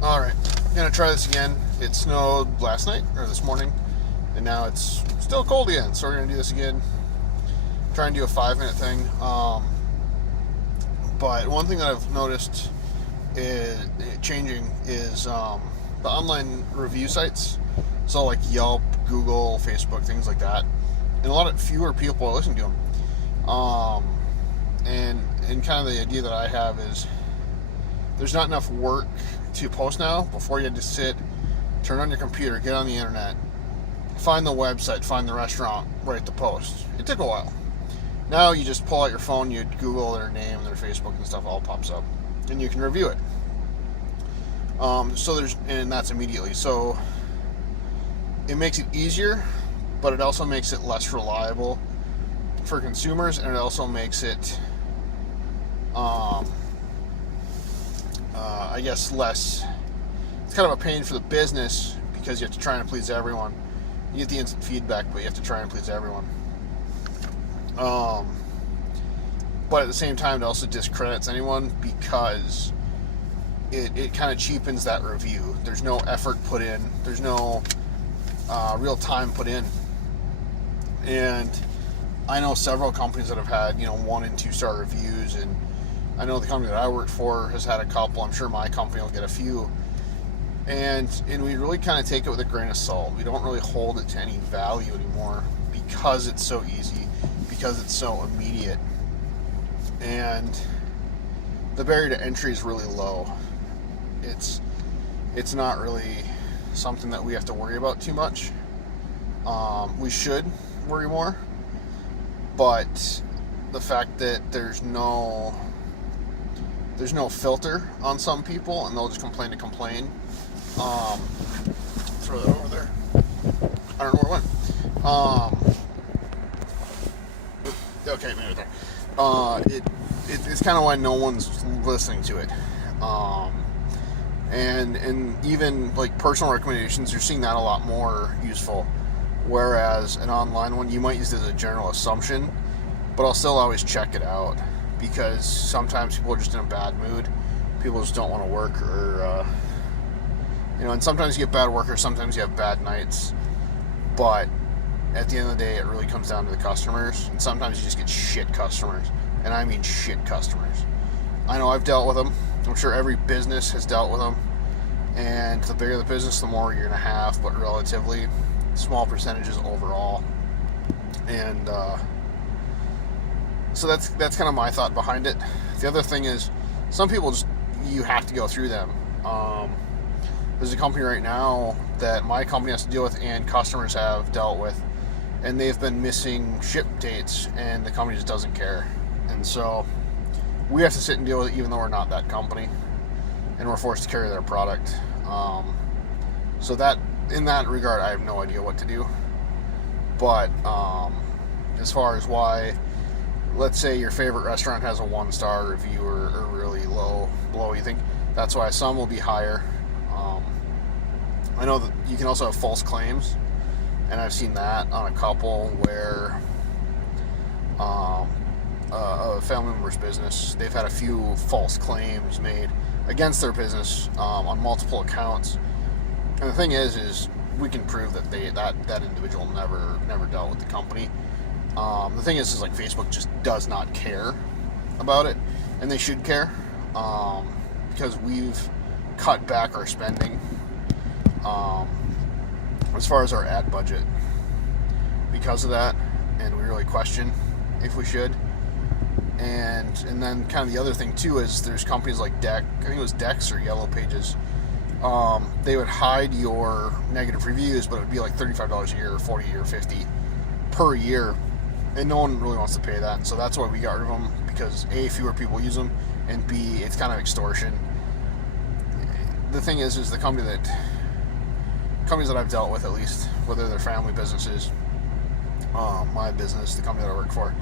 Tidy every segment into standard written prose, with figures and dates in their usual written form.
Alright, I'm gonna try this again. It snowed last night, or this morning, and now it's still cold again, so we're gonna do this again. Try and do a 5 minute thing. But one thing that I've noticed is changing is the online review sites. So like Yelp, Google, Facebook, things like that. And a lot of fewer people are listening to them. And kind of the idea that I have is there's not enough work to post now. Before you had to sit, turn on your computer, get on the internet, find the website, find the restaurant, write the post. It took a while. Now you just pull out your phone, you Google their name, their Facebook and stuff all pops up, and you can review it. And that's immediately. So it makes it easier, but it also makes it less reliable for consumers, and it also makes it, I guess, less. It's kind of a pain for the business because you have to try and please everyone. You get the instant feedback, but you have to try and please everyone. But at the same time, it also discredits anyone because it kind of cheapens that review. There's no effort put in. There's no real time put in. And I know several companies that have had 1 and 2 star reviews, and I know the company that I work for has had a couple. I'm sure my company will get a few. And we really kind of take it with a grain of salt. We don't really hold it to any value anymore because it's so easy, because it's so immediate, and the barrier to entry is really low. It's not really something that we have to worry about too much. We should worry more, but the fact that there's no filter on some people, and they'll just complain to complain. Throw that over there. I don't know where it went. Okay, maybe there. It's kind of why no one's listening to it. And even like personal recommendations, you're seeing that a lot more useful. Whereas an online one, you might use it as a general assumption, but I'll still always check it out because sometimes people are just in a bad mood. People just don't want to work, or and sometimes you get bad workers, sometimes you have bad nights. But at the end of the day, it really comes down to the customers, and sometimes you just get shit customers, and I mean shit customers. I know I've dealt with them. I'm sure every business has dealt with them, and the bigger the business, the more you're going to have, but relatively small percentages overall. And so that's kind of my thought behind it. The other thing is, some people you have to go through them. There's a company right now that my company has to deal with and customers have dealt with, and they've been missing ship dates, and the company just doesn't care. And so we have to sit and deal with it even though we're not that company, and we're forced to carry their product. So that, in that regard, I have no idea what to do. But as far as why, let's say your favorite restaurant has a 1 star review or really low below, you think that's why some will be higher. I know that you can also have false claims, and I've seen that on a couple where a family member's business, they've had a few false claims made against their business on multiple accounts. And the thing is we can prove that that individual never dealt with the company. The thing is like Facebook just does not care about it, and they should care, because we've cut back our spending as far as our ad budget because of that, and we really question if we should. And then kind of the other thing too is there's companies like I think it was Dex or Yellow Pages. They would hide your negative reviews, but it would be like $35 a year, or $40 or $50 per year, and no one really wants to pay that. So that's why we got rid of them, because A, fewer people use them, and B, it's kind of extortion. The thing is the companies that I've dealt with, at least, whether they're family businesses, my business, the company that I work for,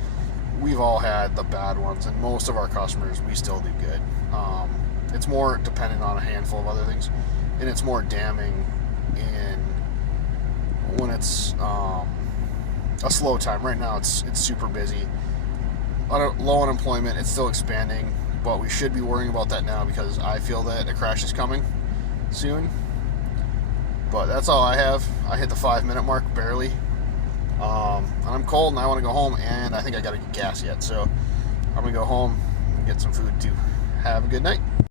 we've all had the bad ones, and most of our customers, we still do good. It's more dependent on a handful of other things, and it's more damning when it's a slow time. Right now, it's super busy. Low unemployment, it's still expanding, but we should be worrying about that now because I feel that a crash is coming. soon. But that's all I have. I hit the 5-minute mark barely. And I'm cold and I want to go home, and I think I got to get gas yet. So I'm going to go home and get some food too. Have a good night.